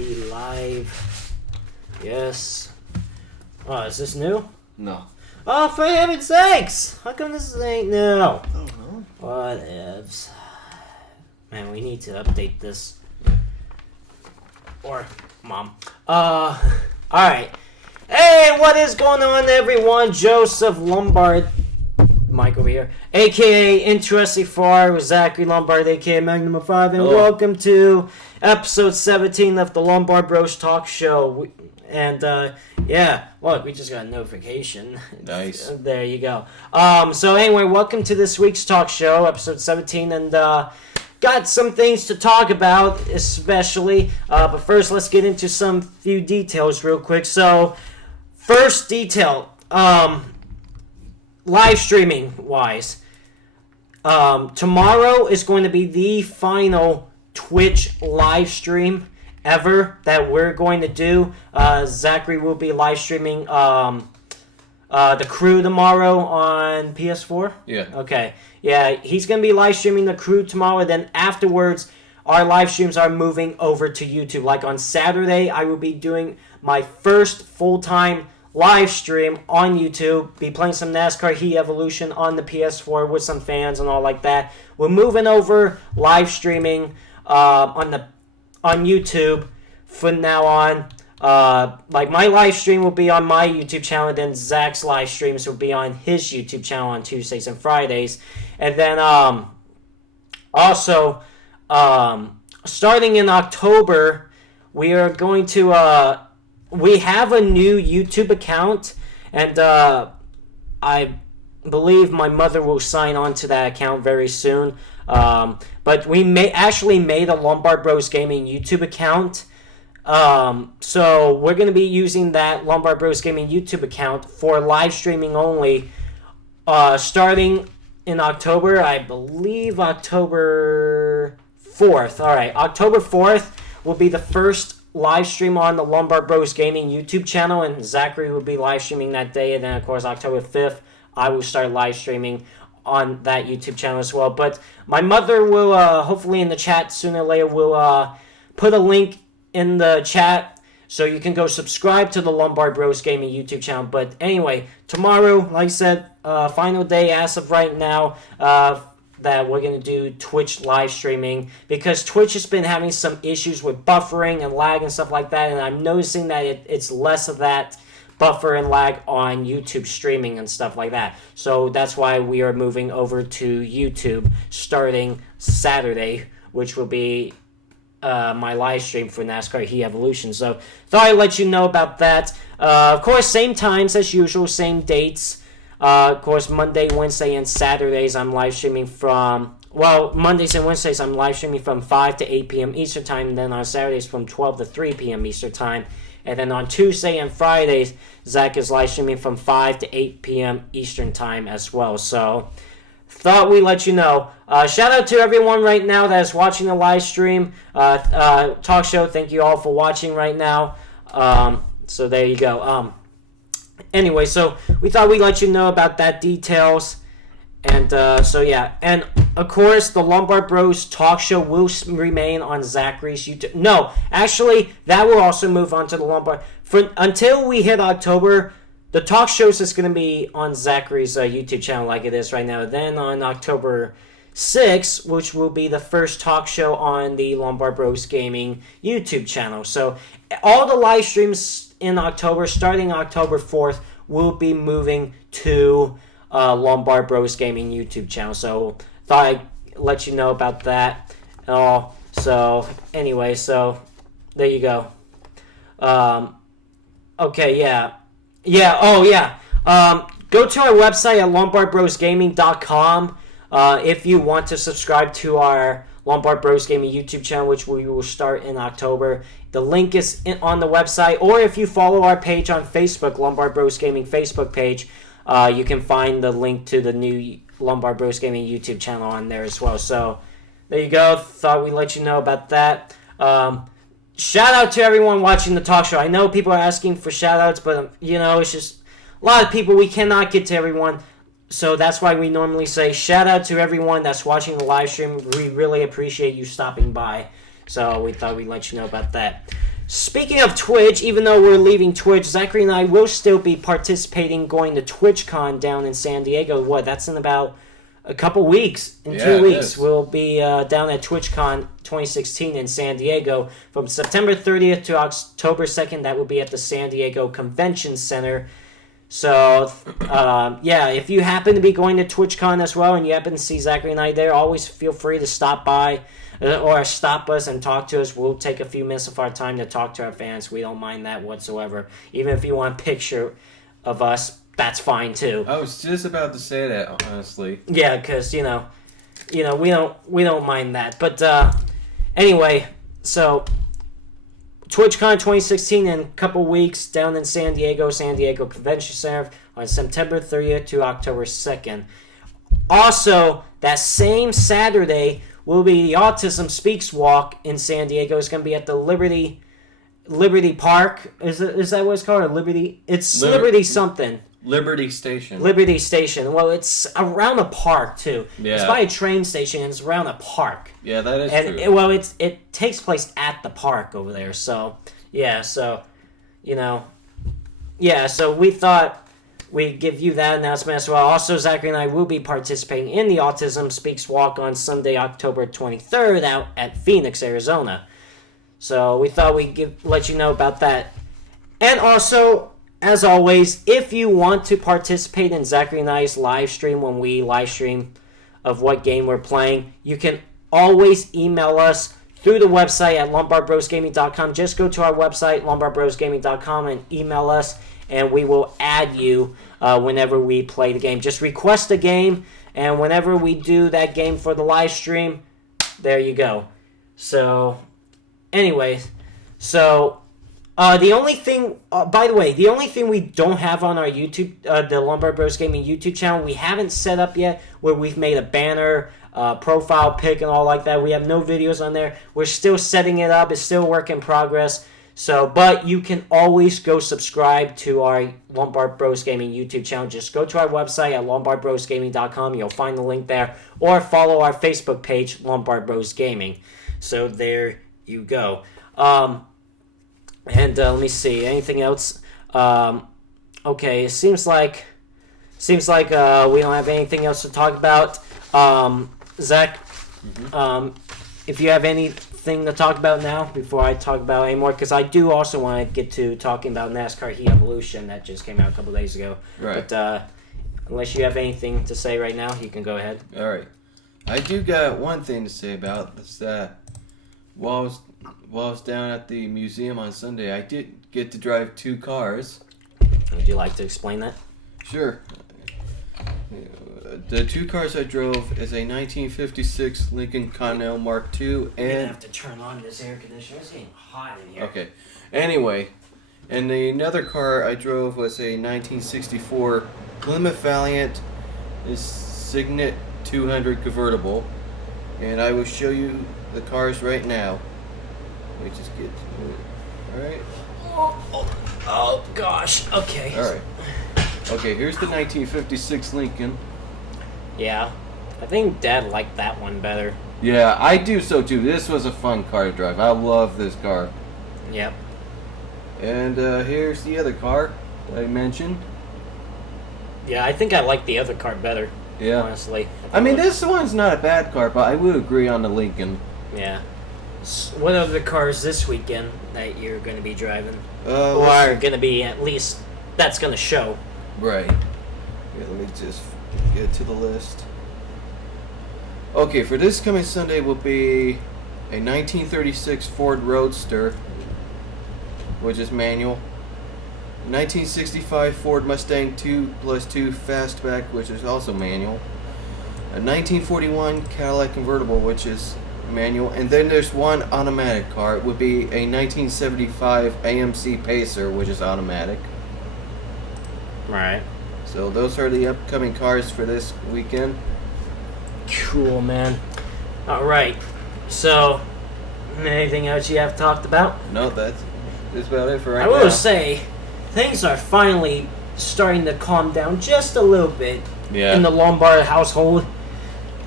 be live. Yes. Oh, is this new? No. Oh, for heaven's sakes! How come this ain't new? I don't know. Whatevs. Man, we need to update this. Or, Mom. Alright. Hey, what is going on, everyone? Joseph Lombard. Mike over here. A.K.A. Interesting Far with Zachary Lombard, a.k.a. Magnum of 5. And welcome to episode 17 of the Lombard Bros Talk Show. Yeah, look, we just got a notification. Nice. There you go. So anyway, welcome to this week's talk show, episode 17, and got some things to talk about, especially. But first, let's get into some few details real quick. So, first detail, live streaming wise, tomorrow is going to be the final Twitch live stream ever that we're going to do. Zachary will be live streaming The Crew tomorrow on PS4. Yeah. Okay. Yeah, he's going to be live streaming The Crew tomorrow. Then afterwards, our live streams are moving over to YouTube. Like on Saturday, I will be doing my first full-time live stream on YouTube. Be playing some NASCAR Heat Evolution on the PS4 with some fans and all like that. We're moving over live streaming on YouTube from now on. Like my live stream will be on my YouTube channel, and then Zach's live streams will be on his YouTube channel on Tuesdays and Fridays. And then also starting in October, we are going to we have a new YouTube account, and I believe my mother will sign on to that account very soon. But we actually made a Lombard Bros Gaming YouTube account. So we're going to be using that Lombard Bros Gaming YouTube account for live streaming only, starting in October. I believe October 4th. All right, October 4th will be the first live stream on the Lombard Bros Gaming YouTube channel, and Zachary will be live streaming that day. And then, of course, October 5th, I will start live streaming on that YouTube channel as well. But my mother will, hopefully in the chat sooner or later, will put a link in the chat so you can go subscribe to the Lombard Bros Gaming YouTube channel. But anyway, tomorrow, like I said, final day as of right now, that we're going to do Twitch live streaming, because Twitch has been having some issues with buffering and lag and stuff like that, and I'm noticing that it's less of that buffer and lag on YouTube streaming and stuff like that. So that's why we are moving over to YouTube starting Saturday, which will be my live stream for NASCAR Heat Evolution. So thought I'd let you know about that. Of course, same times as usual, same dates. Of course, Monday, Wednesday, and Saturdays I'm live streaming from... Well, Mondays and Wednesdays I'm live streaming from 5 to 8 p.m. Eastern Time. And then on Saturdays from 12 to 3 p.m. Eastern Time. And then on Tuesday and Fridays, Zach is live streaming from 5 to 8 p.m. Eastern Time as well. So, thought we'd let you know. Shout out to everyone right now that is watching the live stream. Talk show, thank you all for watching right now. So, there you go. Anyway, so we thought we'd let you know about that details. And so, yeah. And, of course, the Lombard Bros Talk Show will remain on Zachary's YouTube. No, actually, that will also move on to the Lombard. Until we hit October, the talk show is just going to be on Zachary's YouTube channel like it is right now. Then on October 6th, which will be the first talk show on the Lombard Bros Gaming YouTube channel. So, all the live streams in October, starting October 4th, will be moving to Lombard Bros Gaming YouTube channel. So thought I'd let you know about that and all. So anyway, so there you go. Okay, yeah. Go to our website at lombardbrosgaming.com if you want to subscribe to our Lombard Bros Gaming YouTube channel, which we will start in October. The link is on the website, or if you follow our page on Facebook, Lombard Bros Gaming Facebook page, you can find the link to the new Lombard Bros Gaming YouTube channel on there as well. So, there you go. Thought we'd let you know about that. Shout out to everyone watching the talk show. I know people are asking for shout outs, but, it's just a lot of people. We cannot get to everyone. So that's why we normally say shout out to everyone that's watching the live stream. We really appreciate you stopping by. So we thought we'd let you know about that. Speaking of Twitch, even though we're leaving Twitch, Zachary and I will still be participating, going to TwitchCon down in San Diego. That's in about a couple weeks. In 2 weeks, we'll be down at TwitchCon 2016 in San Diego from September 30th to October 2nd. That will be at the San Diego Convention Center. So, if you happen to be going to TwitchCon as well and you happen to see Zachary and I there, always feel free to stop by or stop us and talk to us. We'll take a few minutes of our time to talk to our fans. We don't mind that whatsoever. Even if you want a picture of us, that's fine too. I was just about to say that, honestly. Yeah, because we don't mind that. But anyway, so TwitchCon 2016 in a couple weeks down in San Diego Convention Center on September 30th to October 2nd. Also, that same Saturday will be the Autism Speaks Walk in San Diego. It's going to be at the Liberty Park. Is that what it's called? Or Liberty? It's Liberty something. Liberty Station. Liberty Station. Well, it's around a park too. Yeah. It's by a train station and it's around a park. Yeah, that is true. It takes place at the park over there. So so we thought we'd give you that announcement as well. Also, Zachary and I will be participating in the Autism Speaks Walk on Sunday, October 23rd out at Phoenix, Arizona. So we thought we'd let you know about that. And also, as always, if you want to participate in Zachary and I's live stream when we live stream of what game we're playing, you can always email us through the website at lombardbrosgaming.com. Just go to our website, lombardbrosgaming.com, and email us, and we will add you whenever we play the game. Just request a game, and whenever we do that game for the live stream, there you go. So, anyways, the only thing, by the way, the only thing we don't have on our YouTube, the Lombard Bros Gaming YouTube channel, we haven't set up yet where we've made a banner, profile pic, and all like that. We have no videos on there. We're still setting it up. It's still a work in progress. So, but you can always go subscribe to our Lombard Bros Gaming YouTube channel. Just go to our website at lombardbrosgaming.com. You'll find the link there. Or follow our Facebook page, Lombard Bros Gaming. So there you go. And let me see. Anything else? Okay, it seems like we don't have anything else to talk about. Zach, if you have anything to talk about now before I talk about any more, because I do also want to get to talking about NASCAR Heat Evolution that just came out a couple days ago. Right. But unless you have anything to say right now, you can go ahead. All right. I do got one thing to say about this. That while I was down at the museum on Sunday, I did get to drive 2 cars. Would you like to explain that? Sure. The 2 cars I drove is a 1956 Lincoln Continental Mark II and... You have to turn on this air conditioner. It's getting hot in here. Okay. Anyway, and another car I drove was a 1964 Plymouth Valiant Signet 200 convertible. And I will show you the cars right now. Let me just get to it. Alright. Oh, gosh. Okay. Alright. Okay, here's the 1956 Lincoln. Yeah. I think Dad liked that one better. Yeah, I do so too. This was a fun car to drive. I love this car. Yep. And here's the other car that I mentioned. Yeah, I think I like the other car better. Yeah. Honestly. I mean, this one's not a bad car, but I would agree on the Lincoln. Yeah. What other cars this weekend that you're going to be driving? Or are going to be, at least, that's going to show. Right. Yeah, let me just get to the list. Okay, for this coming Sunday will be a 1936 Ford Roadster, which is manual. 1965 Ford Mustang 2+2 Fastback, which is also manual. A 1941 Cadillac Convertible, which is manual. And then there's one automatic car. It would be a 1975 AMC Pacer, which is automatic. Right. So those are the upcoming cars for this weekend. Cool, man. All right. So, anything else you have talked about? No, that's about it for right now. I now. will say, things are finally starting to calm down just a little bit in the Lombard household.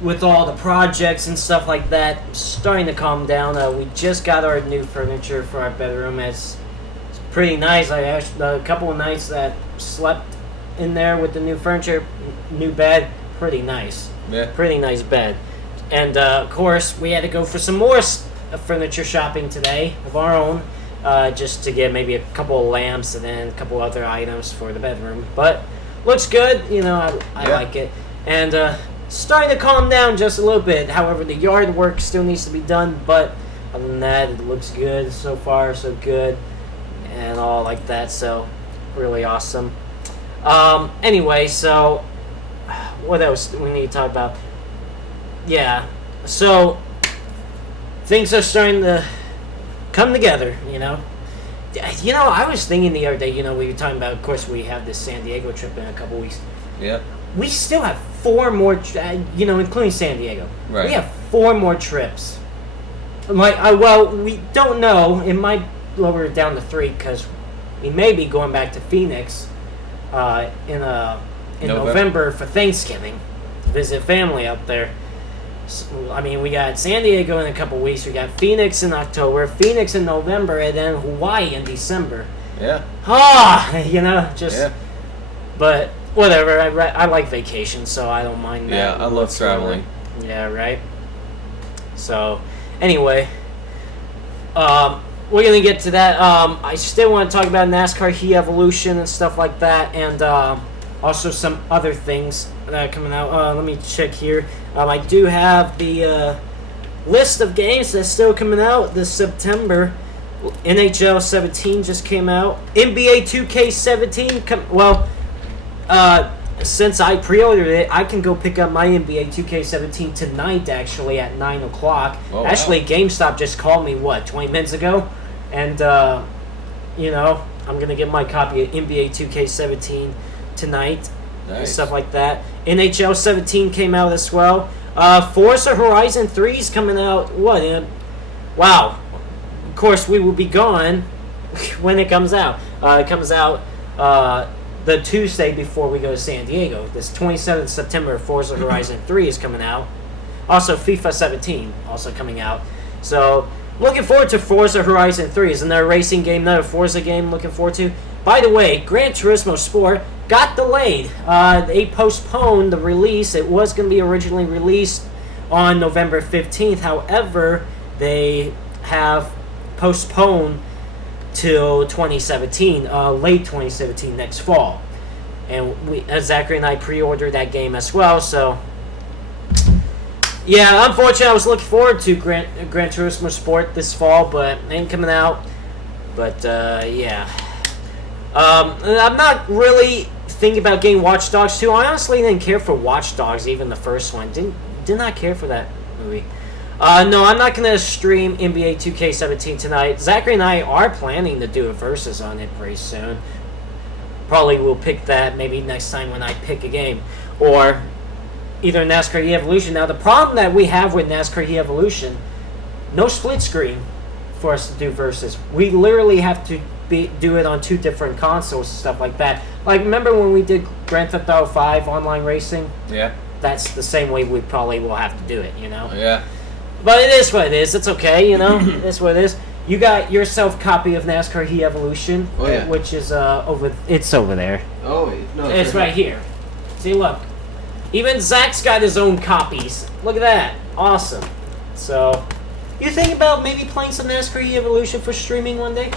with all the projects and stuff like that, starting to calm down. We just got our new furniture for our bedroom. It's pretty nice. I actually, a couple of nights that slept in there with the new furniture, new bed, pretty nice. Yeah. Pretty nice bed. And of course, we had to go for some more furniture shopping today of our own, just to get maybe a couple of lamps and then a couple other items for the bedroom. But looks good, I like it. And starting to calm down just a little bit. However, the yard work still needs to be done, but other than that, it looks good so far, so good, and all like that. So really awesome. Anyway, so what else we need to talk about? Yeah, so things are starting to come together, I was thinking the other day, we were talking about, of course, we have this San Diego trip in a couple weeks. Yeah. We still have 4 more, including San Diego. Right. We have 4 more trips. We don't know. It might lower it down to 3 because we may be going back to Phoenix in November for Thanksgiving to visit family up there. So, we got San Diego in a couple weeks. We got Phoenix in October, Phoenix in November, and then Hawaii in December. Yeah. Yeah. But whatever. I like vacation, so I don't mind that. Yeah, I love traveling. Yeah, right. So, anyway, we're gonna get to that. I still want to talk about NASCAR Heat Evolution and stuff like that, and also some other things that are coming out. Let me check here. I do have the list of games that's still coming out this September. NHL 17 just came out. NBA 2K17. Since I pre-ordered it, I can go pick up my NBA 2K17 tonight, actually, at 9 o'clock. Oh, actually, wow. GameStop just called me, 20 minutes ago? And, I'm going to get my copy of NBA 2K17 tonight. Nice. And stuff like that. NHL 17 came out as well. Forza Horizon 3 is coming out, wow. Of course, we will be gone when it comes out. It comes out the Tuesday before we go to San Diego. This 27th September, Forza Horizon 3 is coming out. Also, FIFA 17 also coming out. So, looking forward to Forza Horizon 3. It's another racing game, another Forza game looking forward to. By the way, Gran Turismo Sport got delayed. They postponed the release. It was going to be originally released on November 15th. However, they have postponed till 2017, late 2017, next fall. And Zachary and I pre-ordered that game as well, so yeah, unfortunately I was looking forward to Gran Turismo Sport this fall, but it ain't coming out. But yeah, I'm not really thinking about getting Watch Dogs 2. I honestly didn't care for Watch Dogs, even the first one. Did not care for that movie. No, I'm not going to stream NBA 2K17 tonight. Zachary and I are planning to do a Versus on it pretty soon. Probably we'll pick that maybe next time when I pick a game. Or either NASCAR E-Evolution. Now, the problem that we have with NASCAR E-Evolution, no split screen for us to do Versus. We literally have to do it on 2 different consoles and stuff like that. Like, remember when we did Grand Theft Auto 5 online racing? Yeah. That's the same way we probably will have to do it, Yeah. But it is what it is. It's okay, It is what it is. You got yourself a copy of NASCAR Heat Evolution, which is over. It's over there. Oh, no. It's right here. See, look. Even Zach's got his own copies. Look at that. Awesome. So, you think about maybe playing some NASCAR Heat Evolution for streaming one day?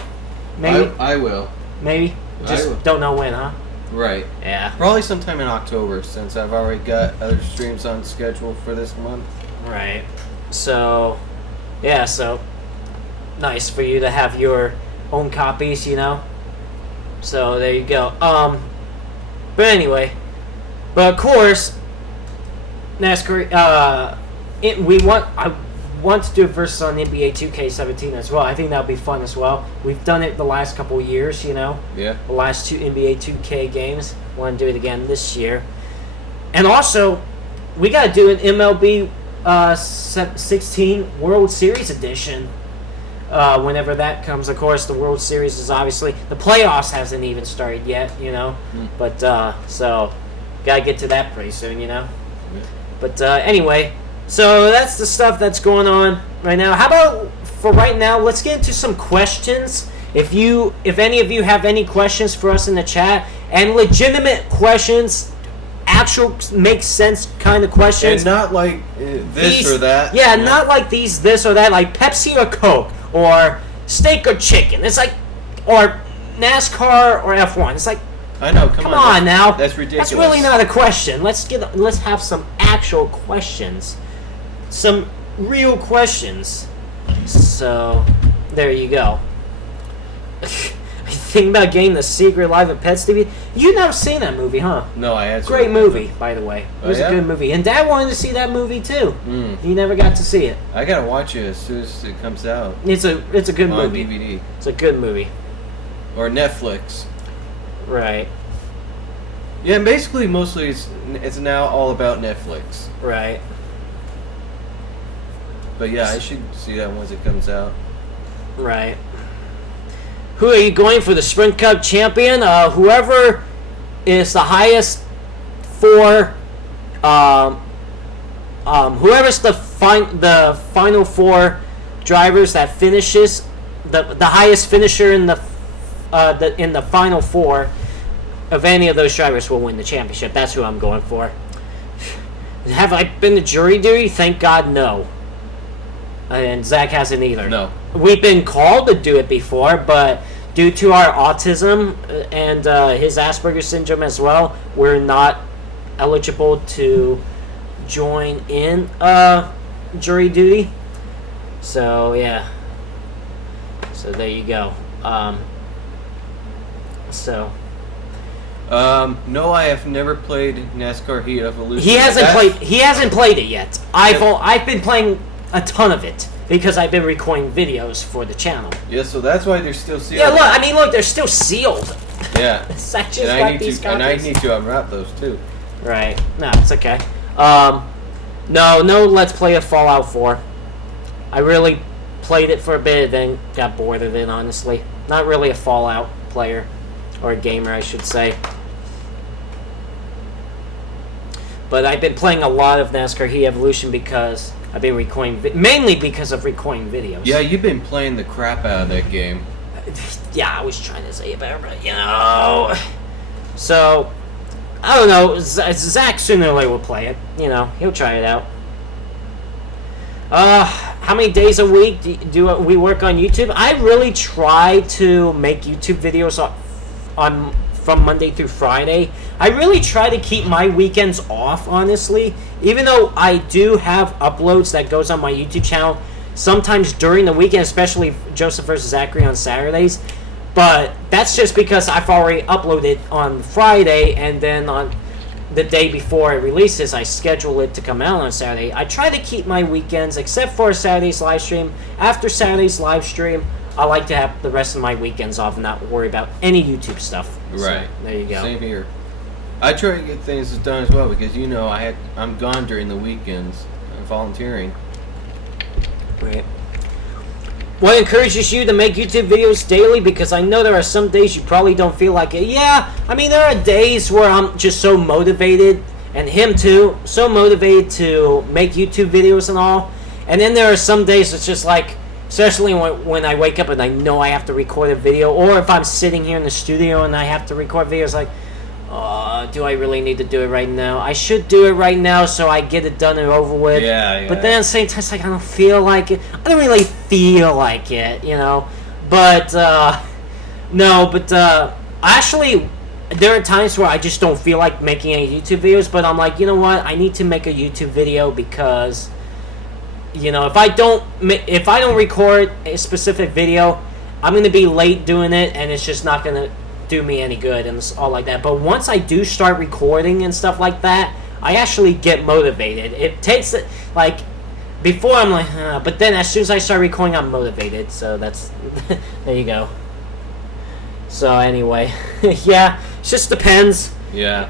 Maybe. I will. Maybe. Just don't know when, huh? Right. Yeah. Probably sometime in October, since I've already got other streams on schedule for this month. Right. So, yeah, so nice for you to have your own copies, So there you go. But anyway, but of course, NASCAR. I want to do a versus on NBA 2K17 as well. I think that would be fun as well. We've done it the last couple of years, Yeah. The last 2 NBA 2K games. Want to do it again this year. And also, we got to do an MLB 16 World Series edition whenever that comes. Of course, the World Series is obviously, the playoffs hasn't even started yet, But so gotta get to that pretty soon, But anyway, so that's the stuff that's going on right now. How about for right now? Let's get into some questions. If any of you have any questions for us in the chat, and legitimate questions, actual make sense kind of questions, and not like this or that. Yeah, not like this or that, like Pepsi or Coke or steak or chicken. It's like, or NASCAR or F1. It's like, I know. Come on now. That's ridiculous. That's really not a question. Let's have some actual questions, some real questions. So there you go. Think about getting The Secret Life of Pets TV. You never seen that movie, huh? No, I had. Great movie, by the way. It was a good movie, and Dad wanted to see that movie too. He never got to see it. I gotta watch it as soon as it comes out. It's a good movie. On DVD. It's a good movie. Or Netflix. Right. Yeah, basically, mostly it's now all about Netflix. Right. But yeah, I should see that once it comes out. Right. Who are you going for, the Sprint Cup champion? Whoever is the highest for, whoever's the final four drivers that finishes, the highest finisher in the final four of any of those drivers will win the championship. That's who I'm going for. Have I been to jury duty? Thank God, no. And Zach hasn't either. No. We've been called to do it before, but due to our autism and his Asperger's syndrome as well, we're not eligible to join in jury duty. So, yeah. So, there you go. No, I have never played NASCAR Heat Evolution. He hasn't played it yet. I've been playing a ton of it because I've been recording videos for the channel. Yeah, so that's why they're still sealed. Yeah, look, they're still sealed. Yeah. And I need to unwrap those too. Right. No, it's okay. No, let's play a Fallout 4. I really played it for a bit and then got bored of it, honestly. Not really a Fallout player. Or a gamer, I should say. But I've been playing a lot of NASCAR Heat Evolution because I've been recording, mainly because of recording videos. Yeah, you've been playing the crap out of that game. Yeah, I was trying to say it better, but So, I don't know. Zach sooner or later will play it. He'll try it out. How many days a week do we work on YouTube? I really try to make YouTube videos from Monday through Friday. I really try to keep my weekends off, honestly. Even though I do have uploads that goes on my YouTube channel sometimes during the weekend, especially Joseph vs. Zachary on Saturdays. But that's just because I've already uploaded on Friday, and then on the day before it releases, I schedule it to come out on Saturday. I try to keep my weekends, except for Saturday's live stream. After Saturday's live stream, I like to have the rest of my weekends off and not worry about any YouTube stuff. Right. So, there you go. Same here. I try to get things done as well because I'm gone during the weekends. I'm volunteering. Right. What encourages you to make YouTube videos daily? Because I know there are some days you probably don't feel like it. Yeah, I mean, there are days where I'm just so motivated, and him too, so motivated to make YouTube videos and all. And then there are some days it's just like, especially when I wake up and I know I have to record a video, or if I'm sitting here in the studio and I have to record videos, like, do I really need to do it right now? I should do it right now so I get it done and over with. Yeah. But then at the same time, it's like, I don't feel like it. I don't really feel like it, But, actually, there are times where I just don't feel like making any YouTube videos, but I'm like, you know what? I need to make a YouTube video because, if I don't record a specific video, I'm going to be late doing it, and it's just not going to do me any good and all like that. But once I do start recording and stuff like that, I actually get motivated. It takes like before I'm like, but then as soon as I start recording, I'm motivated. So that's there you go. So anyway, yeah, it just depends. Yeah.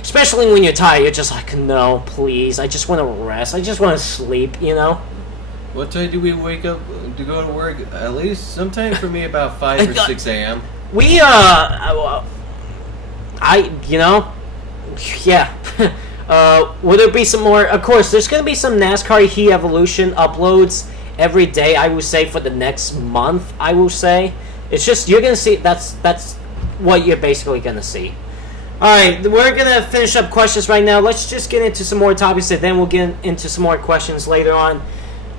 Especially when you're tired, you're just like, no, please, I just want to rest. I just want to sleep, What time do we wake up to go to work? At least sometime for me about 5 or 6 a.m. Yeah. Will there be some more? Of course, there's going to be some NASCAR Heat Evolution uploads every day. I will say for the next month. I will say it's just you're going to see that's what you're basically going to see. All right, we're going to finish up questions right now. Let's just get into some more topics, and then we'll get into some more questions later on.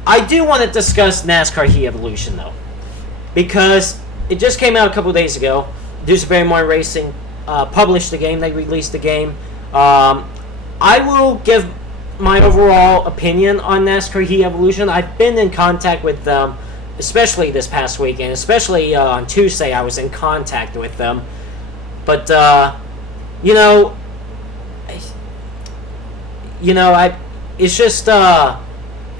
I do want to discuss NASCAR Heat Evolution though, because it just came out a couple days ago. Dewsbury Moore Racing published the game. They released the game. I will give my overall opinion on NASCAR Heat Evolution. I've been in contact with them, especially this past weekend. Especially on Tuesday, I was in contact with them. But you know, it's just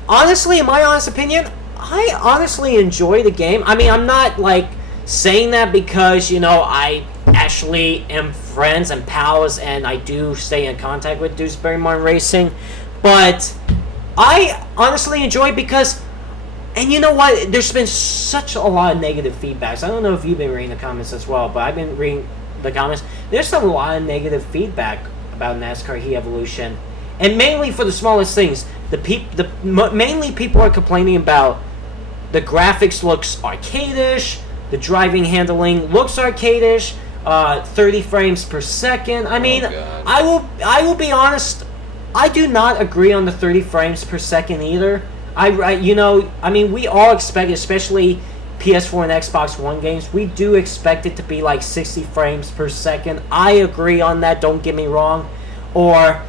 honestly, in my honest opinion, I honestly enjoy the game. I mean, I'm not like saying that because I actually am friends and pals, and I do stay in contact with Dewsbury Moore Racing, but I honestly enjoy it because, and you know what? There's been such a lot of negative feedbacks. I don't know if you've been reading the comments as well, but I've been reading the comments. There's a lot of negative feedback about NASCAR Heat Evolution, and mainly for the smallest things. Mainly people are complaining about the graphics looks arcadish, the driving handling looks arcadish, 30 frames per second. I mean, I will be honest. I do not agree on the 30 frames per second either. I mean, we all expect, especially PS4 and Xbox One games, we do expect it to be like 60 frames per second. I agree on that. Don't get me wrong, but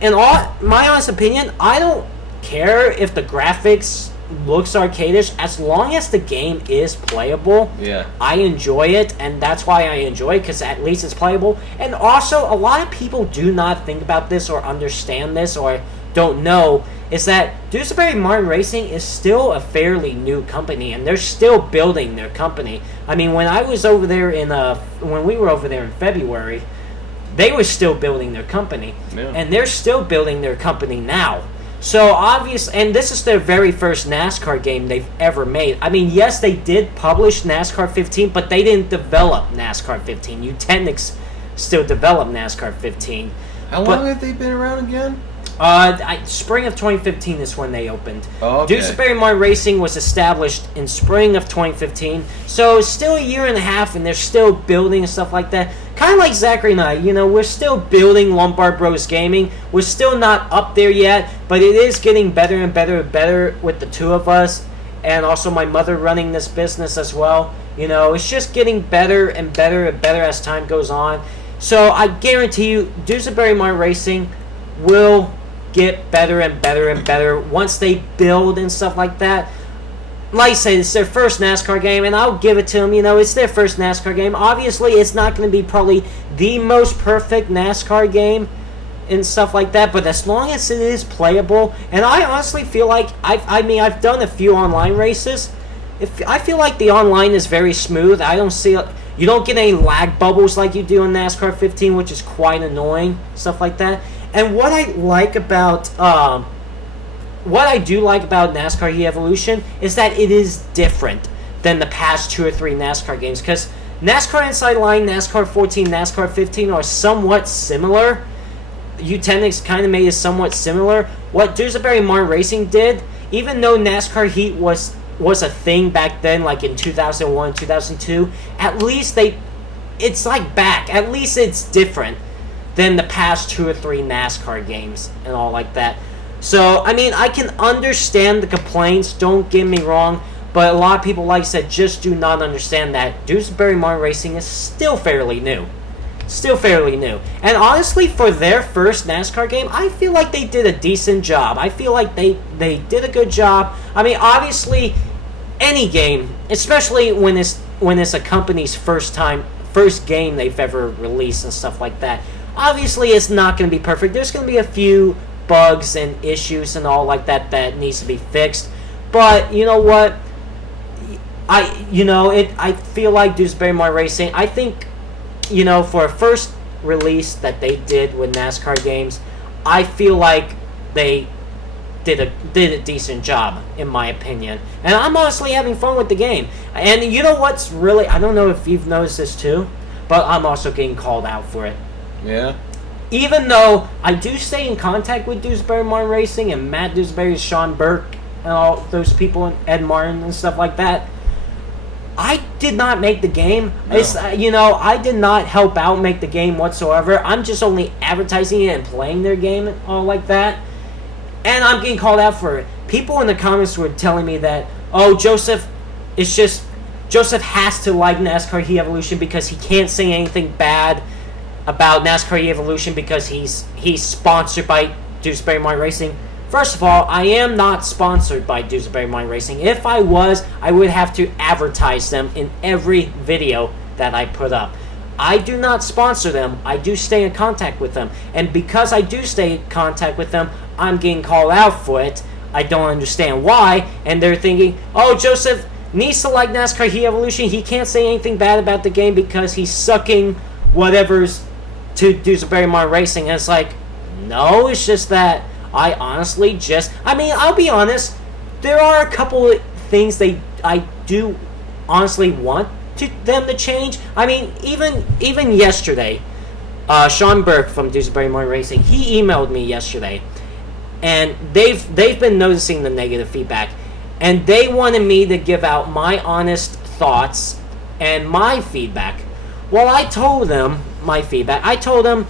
in my honest opinion, I don't care if the graphics looks arcadish as long as the game is playable. Yeah, I enjoy it, and that's why I enjoy it, because at least it's playable. And also, a lot of people do not think about this or understand this or don't know is that Dewsbury Moore Racing is still a fairly new company, and they're still building their company. I mean, when I was over there when we were over there in February, they were still building their company, and they're still building their company now. So and this is their very first NASCAR game they've ever made. I mean, yes, they did publish NASCAR 15, but they didn't develop NASCAR 15. Utenics still developed NASCAR 15. How long have they been around again? Spring of 2015 is when they opened. Oh, okay. Dewsbury Moore Racing was established in spring of 2015, so still a year and a half, and they're still building and stuff like that. Kind of like Zachary and I, we're still building Lombard Bros Gaming. We're still not up there yet, but it is getting better and better and better with the two of us, and also my mother running this business as well. It's just getting better and better and better as time goes on. So I guarantee you, Dewsbury Moore Racing will get better and better and better once they build and stuff like that. Like I said, it's their first NASCAR game, and I'll give it to them. It's their first NASCAR game. Obviously, it's not going to be probably the most perfect NASCAR game and stuff like that, but as long as it is playable, and I honestly feel like, I've done a few online races. I feel like the online is very smooth. I don't see... You don't get any lag bubbles like you do in NASCAR 15, which is quite annoying, stuff like that. And what I do like about NASCAR Heat Evolution is that it is different than the past 2 or 3 NASCAR games, because NASCAR Inside Line, NASCAR 14, NASCAR 15 are somewhat similar. Utenics kind of made it somewhat similar. What Dewsbury Moore Racing did, even though NASCAR Heat was a thing back then, like in 2001, 2002, at least it's like back. At least it's different than the past 2 or 3 NASCAR games and all like that. So, I mean, I can understand the complaints, don't get me wrong, but a lot of people, like I said, just do not understand that Dewsbury Moore Racing is still fairly new. Still fairly new. And honestly, for their first NASCAR game, I feel like they did a decent job. I feel like they did a good job. I mean, obviously, any game, especially when it's a company's first game they've ever released and stuff like that, obviously it's not going to be perfect. There's going to be a few bugs and issues and all like that needs to be fixed. But you know what? I feel like Dewsbury Moore Racing, I think, for a first release that they did with NASCAR games, I feel like they did a decent job, in my opinion. And I'm honestly having fun with the game. And you know what's really, I don't know if you've noticed this too, but I'm also getting called out for it. Yeah? even though I do stay in contact with Dewsbury Martin Racing and Matt Dewsbury, Sean Burke, and all those people, and Ed Martin and stuff like that, I did not make the game. No. I did not help out make the game whatsoever. I'm just only advertising it and playing their game and all like that. And I'm getting called out for it. People in the comments were telling me that, oh, Joseph has to like NASCAR E-Evolution because he can't say anything bad about NASCAR E-Evolution because he's sponsored by Dewsbury Martin Racing. First of all, I am not sponsored by Dewsbury Martin Racing. If I was, I would have to advertise them in every video that I put up. I do not sponsor them. I do stay in contact with them. And because I do stay in contact with them, I'm getting called out for it. I don't understand why. And they're thinking, oh, Joseph needs to like NASCAR E-Evolution. He can't say anything bad about the game because he's sucking whatever's to Dewsbury Martin Racing. And it's like, no, it's just that I honestly I'll be honest, there are a couple of things I do honestly want them to change. I mean, even yesterday, Sean Burke from Dewsbury Martin Racing, he emailed me yesterday, and they've been noticing the negative feedback, and they wanted me to give out my honest thoughts and my feedback. Well, I told them my feedback. I told them,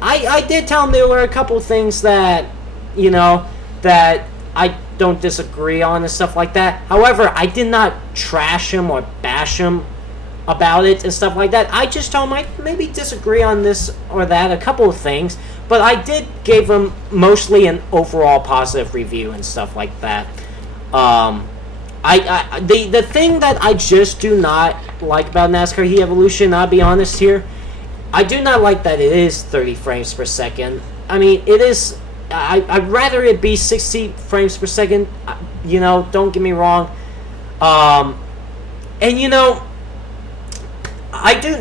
I did tell them there were a couple things that, that I don't disagree on and stuff like that. However, I did not trash him or bash him about it and stuff like that. I just told him I maybe disagree on this or that, a couple of things, but I did give him mostly an overall positive review and stuff like that. The thing that I just do not like about NASCAR E-Evolution, I'll be honest here, I do not like that it is 30 frames per second. I mean, it is. I'd rather it be 60 frames per second. Don't get me wrong. And I do.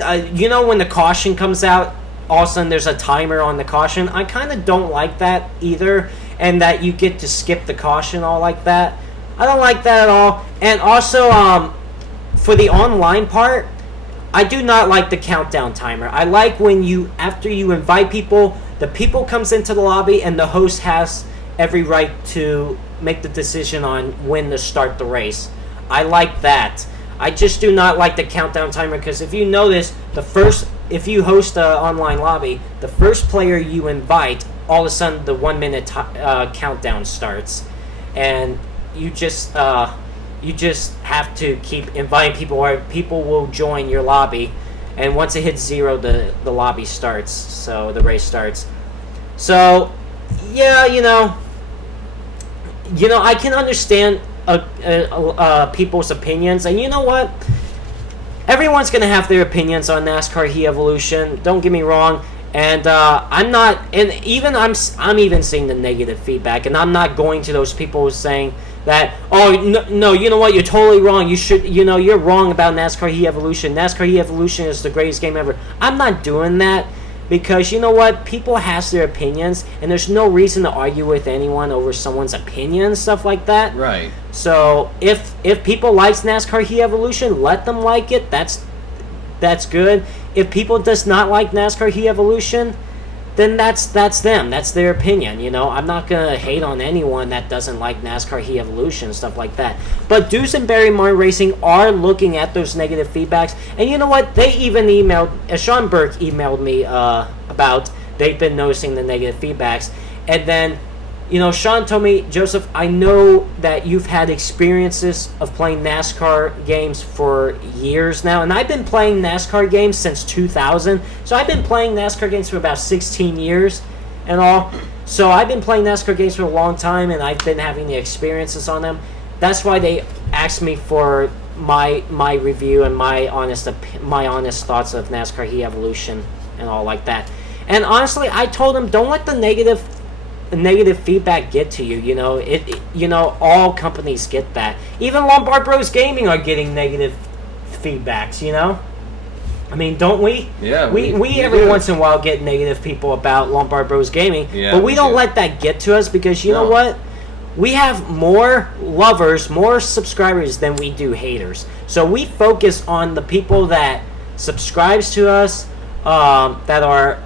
When the caution comes out, all of a sudden there's a timer on the caution. I kind of don't like that either, and that you get to skip the caution all like that. I don't like that at all. And also, for the online part, I do not like the countdown timer. I like when after you invite people, the people comes into the lobby and the host has every right to make the decision on when to start the race. I like that. I just do not like the countdown timer because if you notice, if you host an online lobby, the first player you invite, all of a sudden the 1 minute countdown starts, and you just have to keep inviting people, or people will join your lobby, and once it hits 0, the lobby starts, so the race starts. So, yeah, I can understand people's opinions, and you know what? Everyone's gonna have their opinions on NASCAR E-Evolution. Don't get me wrong, and I'm not, and even I'm even seeing the negative feedback, and I'm not going to those people saying that, oh, no, you know what, you're totally wrong, you're wrong about NASCAR E-Evolution. NASCAR E-Evolution is the greatest game ever. I'm not doing that, because you know what, people has their opinions, and there's no reason to argue with anyone over someone's opinion and stuff like that. Right. So if people like NASCAR E-Evolution, let them like it. That's good. If people does not like NASCAR E-Evolution, then that's them. That's their opinion. I'm not gonna hate on anyone that doesn't like NASCAR E-Evolution and stuff like that. But Dewsbury Martin Racing are looking at those negative feedbacks, and you know what? They even emailed. Sean Burke emailed me about they've been noticing the negative feedbacks, and then Sean told me, Joseph, I know that you've had experiences of playing NASCAR games for years now, and I've been playing NASCAR games since 2000, so I've been playing NASCAR games for about 16 years and all, so I've been playing NASCAR games for a long time, and I've been having the experiences on them. That's why they asked me for my review and my honest thoughts of NASCAR E-Evolution and all like that. And honestly, I told them, don't let the negative feedback get to you. All companies get that. Even Lombard Bros Gaming are getting negative feedbacks. I mean, don't we? Yeah, we every once in a while get negative people about Lombard Bros Gaming, but we don't let that get to us, because you know what? We have more lovers, more subscribers than we do haters. So we focus on the people that subscribes to us, that are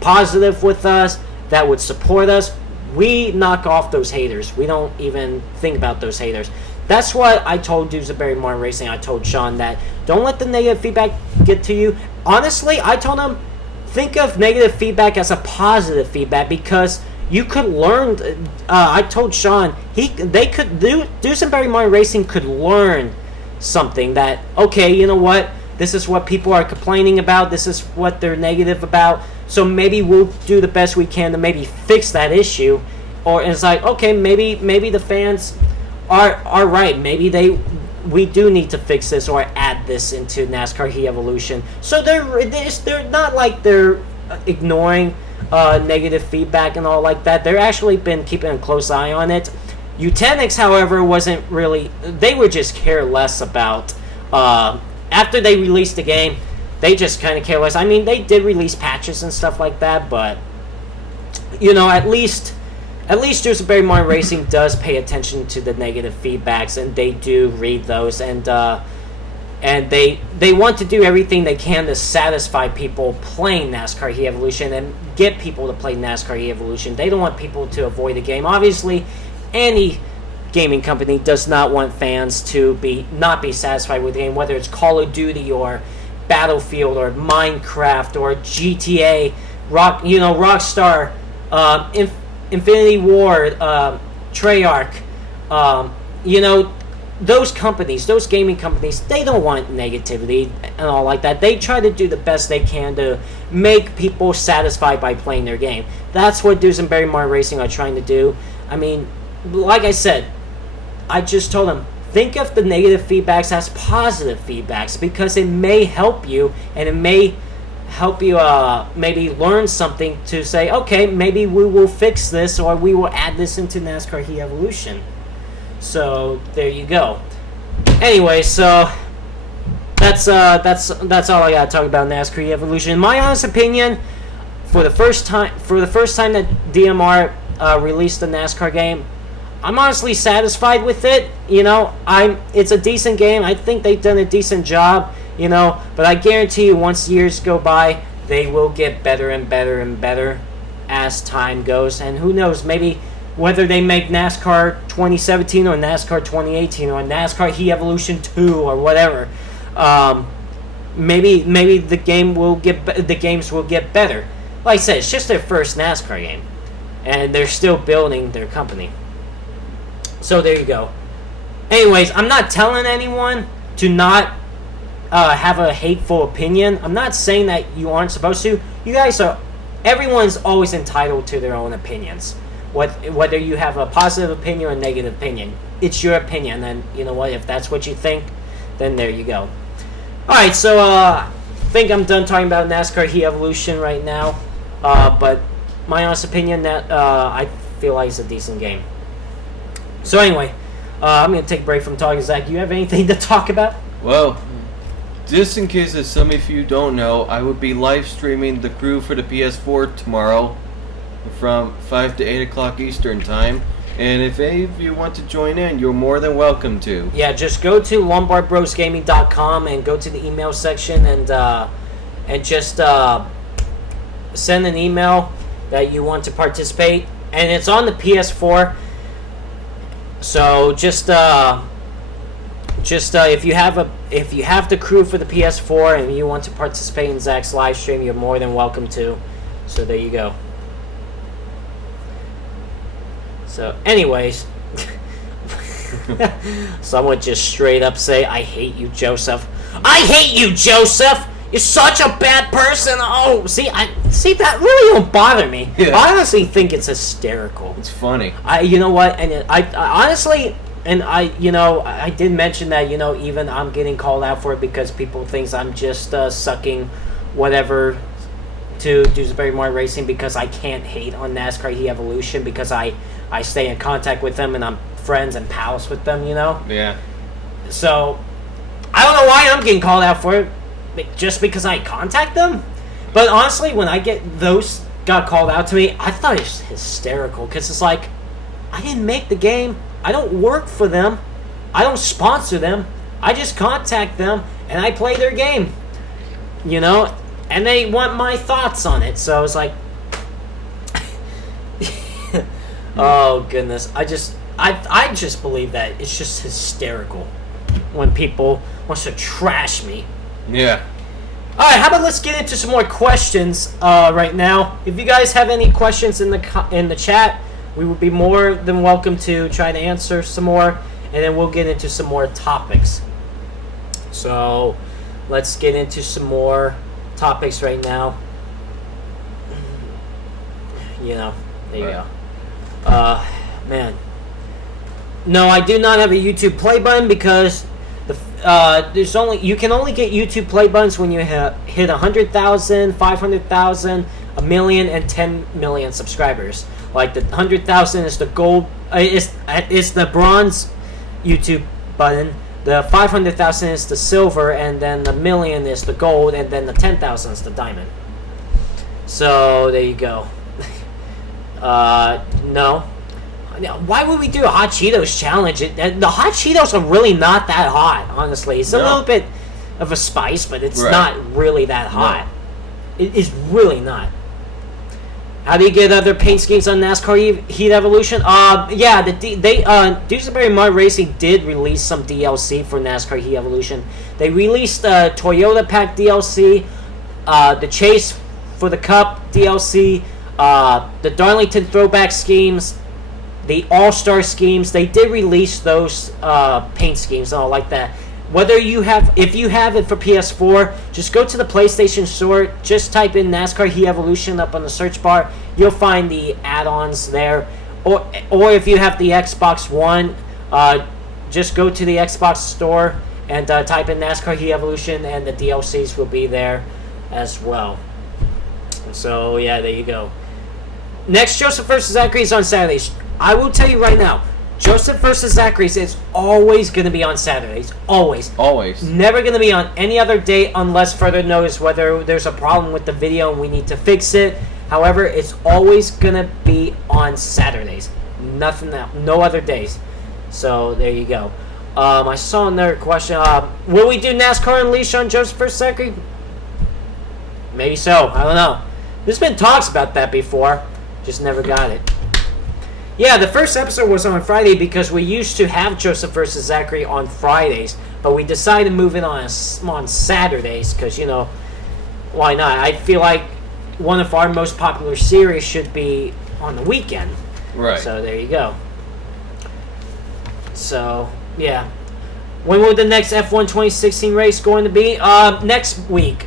positive with us, that would support us, we knock off those haters. We don't even think about those haters. That's what I told Dewsbury Martin Racing. I told Sean that don't let the negative feedback get to you. Honestly, I told him, think of negative feedback as a positive feedback, because you could learn. I told Sean Dewsbury Martin Racing could learn something that, okay, you know what? This is what people are complaining about. This is what they're negative about. So maybe we'll do the best we can to maybe fix that issue. Or it's like, okay, maybe the fans are right. Maybe we do need to fix this or add this into NASCAR Heat Evolution. So they're not like they're ignoring negative feedback and all like that. They're actually been keeping a close eye on it. Eugenics, however, wasn't really. They were just careless about. After they released the game, they just kind of careless. I mean, they did release patches and stuff like that, but at least Dewsbury Martin Racing does pay attention to the negative feedbacks, and they do read those, and they want to do everything they can to satisfy people playing NASCAR Heat Evolution and get people to play NASCAR Heat Evolution. They don't want people to avoid the game. Obviously, any gaming company does not want fans to not be satisfied with the game, whether it's Call of Duty or Battlefield or Minecraft or GTA, Rockstar, Infinity Ward, Treyarch, those companies, those gaming companies, they don't want negativity and all like that. They try to do the best they can to make people satisfied by playing their game. That's what Dewsbury Martin Racing are trying to do. I mean, like I said, I just told them, think of the negative feedbacks as positive feedbacks, because it may help you, and it may help you maybe learn something to say, okay, maybe we will fix this, or we will add this into NASCAR Heat Evolution. So there you go. Anyway, so that's all I gotta talk about NASCAR Heat Evolution. In my honest opinion, for the first time that DMR released a NASCAR game, I'm honestly satisfied with it. It's a decent game. I think they've done a decent job. But I guarantee you, once years go by, they will get better and better and better as time goes. And who knows, maybe whether they make NASCAR 2017 or NASCAR 2018 or NASCAR Heat Evolution 2 or whatever, maybe the games will get better. Like I said, it's just their first NASCAR game, and they're still building their company. So there you go. Anyways, I'm not telling anyone to not have a hateful opinion. I'm not saying that you aren't supposed to. Everyone's always entitled to their own opinions. Whether you have a positive opinion or a negative opinion, it's your opinion. And you know what? If that's what you think, then there you go. Alright, so I think I'm done talking about NASCAR Heat Evolution right now. But my honest opinion, that I feel like it's a decent game. So anyway, I'm going to take a break from talking. Zach, do you have anything to talk about? Well, just in case that some of you don't know, I will be live streaming the crew for the PS4 tomorrow from 5 to 8 o'clock Eastern Time. And if any of you want to join in, you're more than welcome to. Yeah, just go to lombardbrosgaming.com and go to the email section and just send an email that you want to participate. And it's on the PS4. So just if you have the crew for the PS4 and you want to participate in Zach's live stream, you're more than welcome to. So there you go. So anyways, someone just straight up say, "I hate you, Joseph. I hate you, Joseph. You're such a bad person." Oh, see that really don't bother me. Yeah. I honestly think it's hysterical. It's funny. You know what? And I honestly, and I did mention that, even I'm getting called out for it because people think I'm just sucking whatever to Dewsbury Martin Racing because I can't hate on NASCAR Heat Evolution because I stay in contact with them and I'm friends and pals with them, Yeah. So I don't know why I'm getting called out for it. Just because I contact them? But honestly, when I got called out to me, I thought it was hysterical. Because it's like, I didn't make the game. I don't work for them. I don't sponsor them. I just contact them and I play their game. And they want my thoughts on it. So it's like, Oh goodness, I just believe that it's just hysterical when people wants to trash me. Yeah. All right, how about let's get into some more questions right now. If you guys have any questions in the chat, we would be more than welcome to try to answer some more, and then we'll get into some more topics. So, let's get into some more topics right now. You know, there you go. Man. No, I do not have a YouTube play button because you can only get YouTube play buttons when you hit 100,000, 500,000, a million, and 10 million subscribers. Like the 100,000 is the gold, is the bronze YouTube button. The 500,000 is the silver, and then the million is the gold, and then the 10,000 is the diamond. So there you go. No. Why would we do a Hot Cheetos challenge? The Hot Cheetos are really not that hot, honestly. It's a little bit of a spice, but it's not really that hot. No. It is really not. How do you get other paint schemes on NASCAR Heat Evolution? Yeah, Dewsbury Mud Racing did release some DLC for NASCAR Heat Evolution. They released Toyota Pack DLC, the Chase for the Cup DLC, the Darlington Throwback schemes, the All-Star schemes. They did release those paint schemes and all like that. If you have it for PS4, just go to the PlayStation Store, just type in NASCAR Heat Evolution up on the search bar. You'll find the add-ons there. Or if you have the Xbox One, just go to the Xbox Store and type in NASCAR Heat Evolution, and the DLCs will be there as well. So, yeah, there you go. Next, Joseph vs. Zachary is on Saturdays. I will tell you right now, Joseph vs. Zachary's is always going to be on Saturdays. Always. Always. Never going to be on any other day unless further notice whether there's a problem with the video and we need to fix it. However, it's always going to be on Saturdays. Nothing else. No other days. So, there you go. I saw another question. Will we do NASCAR Unleashed on Joseph vs. Zachary? Maybe so. I don't know. There's been talks about that before. Just never got it. Yeah, the first episode was on Friday because we used to have Joseph vs. Zachary on Fridays, but we decided to move it on Saturdays because, you know, why not? I feel like one of our most popular series should be on the weekend. Right. So there you go. So, yeah. When will the next F1 2016 race going to be? Next week.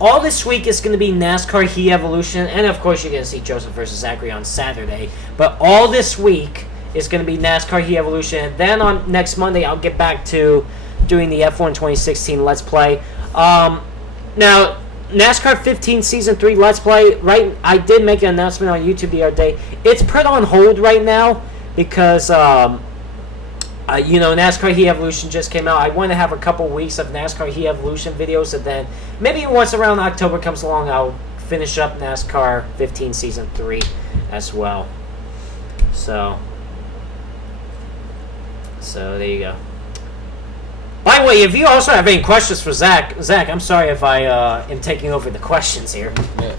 All this week is going to be NASCAR Heat Evolution, and of course you're going to see Joseph vs. Zachary on Saturday. But all this week is going to be NASCAR Heat Evolution. And then on next Monday, I'll get back to doing the F1 2016 Let's Play. Now, NASCAR 15 Season 3 Let's Play, right? I did make an announcement on YouTube the other day. It's put on hold right now because, you know, NASCAR Heat Evolution just came out. I want to have a couple weeks of NASCAR Heat Evolution videos, and then maybe once around October comes along, I'll finish up NASCAR 15 Season 3 as well. So there you go. By the way, if you also have any questions for Zach, I'm sorry if I am taking over the questions here. Yeah.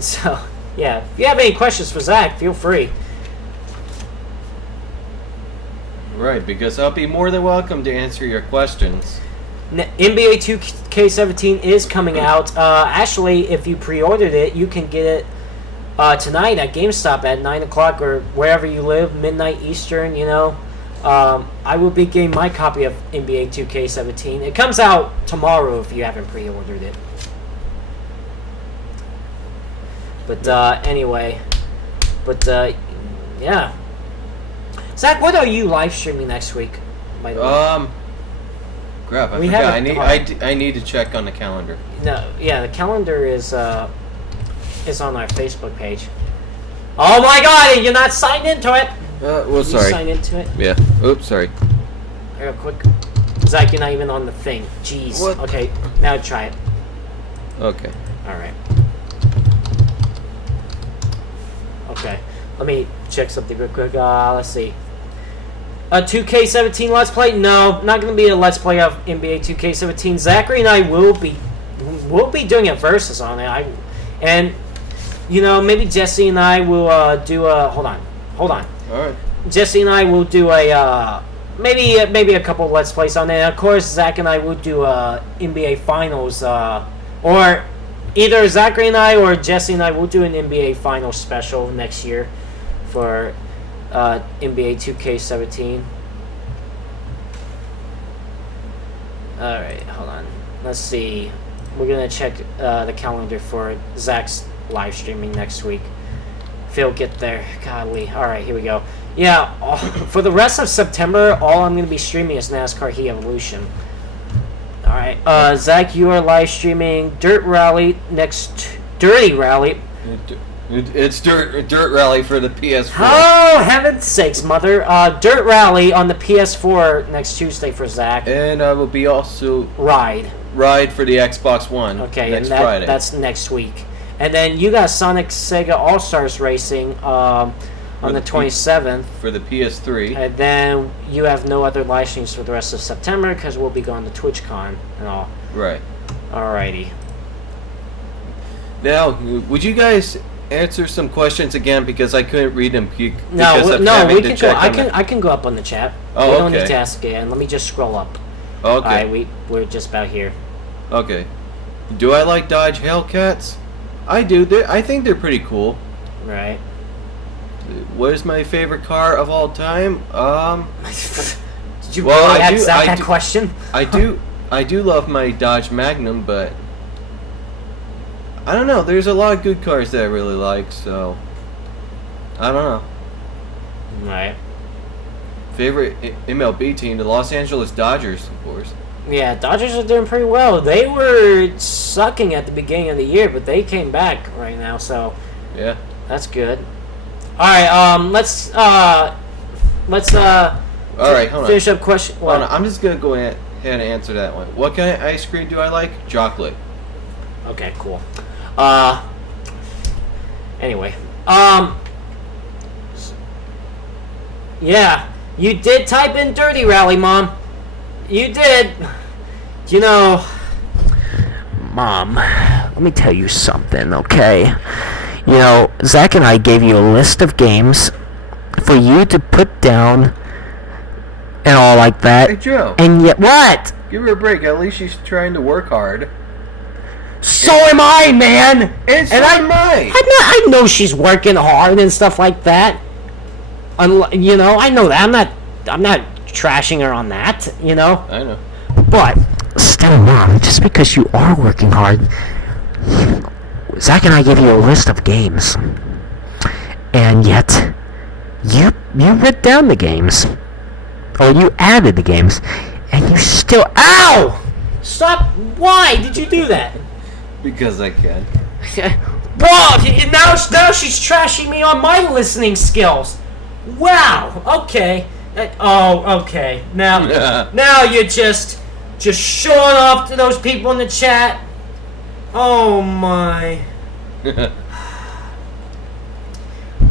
So, yeah, if you have any questions for Zach, feel free. Right, because I'll be more than welcome to answer your questions. NBA 2K17 is coming out. Actually, if you pre-ordered it, you can get it tonight at GameStop at 9 o'clock or wherever you live, midnight Eastern, you know. I will be getting my copy of NBA 2K17. It comes out tomorrow if you haven't pre-ordered it. But anyway, yeah. Zach, what are you live streaming next week? By the way? Crap, I forgot. I need to check on the calendar. No, yeah, the calendar is on our Facebook page. Oh my God, you're not signed into it. Well, sorry. You sign into it? Yeah. Oops, sorry. Real quick. Zach, you're not even on the thing. Jeez. What? Okay, now try it. Okay. All right. Okay. Let me check something real quick. Let's see. A 2K17 Let's Play? No, not going to be a Let's Play of NBA 2K17. Zachary and I will be doing a versus on it. And you know, maybe Jesse and I will do a. Hold on. All right. Jesse and I will do a maybe a couple Let's Plays on it. And of course, Zach and I will do NBA Finals, or either Zachary and I or Jesse and I will do an NBA Finals special next year for NBA 2K17. All right, hold on. Let's see. We're gonna check the calendar for Zach's live streaming next week. If he'll get there, godly. All right, here we go. Yeah, for the rest of September, all I'm going to be streaming is NASCAR Heat Evolution. All right, Zach, you are live streaming Dirt Rally Dirty Rally. It's Dirt Rally for the PS4. Oh, heaven's sakes, mother! Dirt Rally on the PS4 next Tuesday for Zach. And I will be also Ride for the Xbox One. Okay, next and Friday. That's next week. And then you got Sonic Sega All Stars Racing on the 27th. For the PS3. And then you have no other live streams for the rest of September because we'll be going to TwitchCon and all. Right. Alrighty. Now, would you guys answer some questions again because I couldn't read them? We can go. I can go up on the chat. Oh, we don't okay. need to ask again. Let me just scroll up. Okay. Alright, we're just about here. Okay. Do I like Dodge Hellcats? I do. I think they're pretty cool. Right. What is my favorite car of all time? Did you really ask that question? I do love my Dodge Magnum, but I don't know. There's a lot of good cars that I really like, so I don't know. Right. Favorite MLB team, the Los Angeles Dodgers, of course. Yeah, Dodgers are doing pretty well. They were sucking at the beginning of the year, but they came back right now, so yeah, that's good. All right, let's all right, hold on. Finish up question. Hold on, I'm just gonna go ahead and answer that one. What kind of ice cream do I like? Chocolate. Okay, cool. Anyway, yeah, you did type in Dirty Rally, Mom. You did. You know, Mom, let me tell you something, okay? You know, Zach and I gave you a list of games for you to put down and all like that. Hey, Joe. And yet, what? Give her a break. At least she's trying to work hard. So am I, man. And so am I. I know she's working hard and stuff like that. You know, I know that. I'm not trashing her on that, you know? I know. But still, Mom, just because you are working hard, Zach and I gave you a list of games, and yet you wrote down the games, or you added the games, and you still stop! Why did you do that? Because I can. Whoa! Now she's trashing me on my listening skills. Wow. Okay. Okay. Now you're just showing off to those people in the chat. Oh my.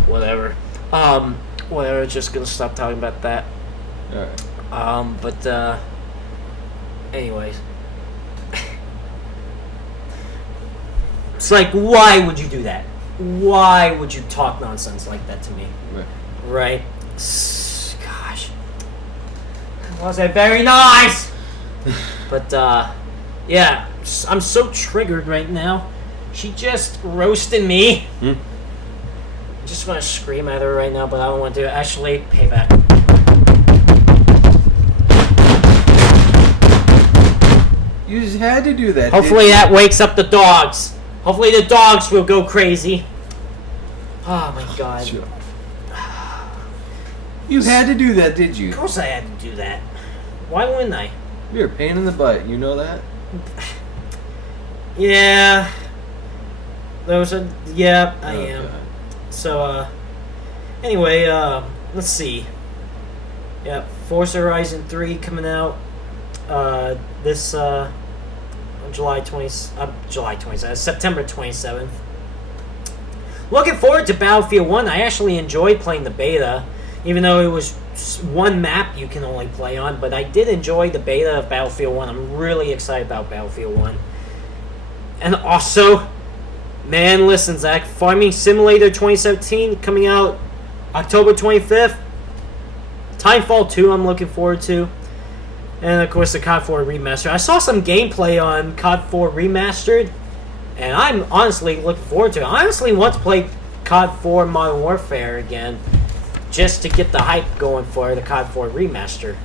Whatever. Whatever. Just gonna stop talking about that. Alright. But anyways. It's like, why would you do that? Why would you talk nonsense like that to me? Right? Gosh. Was it very nice? But, yeah. I'm so triggered right now. She just roasted me. I just want to scream at her right now, but I don't want to. Actually, payback. You just had to do that. Hopefully that wakes up the dogs. Hopefully the dogs will go crazy. Oh my god. Sure. You had to do that, did you? Of course I had to do that. Why wouldn't I? You're a pain in the butt, you know that? Yeah. Yeah, I am. God. So, anyway, let's see. Yeah, Forza Horizon 3 coming out, this, on September 27th. Looking forward to Battlefield 1. I actually enjoyed playing the beta, even though it was one map you can only play on, but I did enjoy the beta of Battlefield 1. I'm really excited about Battlefield 1. And also, man, listen, Zach, Farming Simulator 2017 coming out October 25th, Timefall 2 I'm looking forward to. And, of course, the COD 4 Remastered. I saw some gameplay on COD 4 Remastered, and I'm honestly looking forward to it. I honestly want to play COD 4 Modern Warfare again, just to get the hype going for the COD 4 Remaster.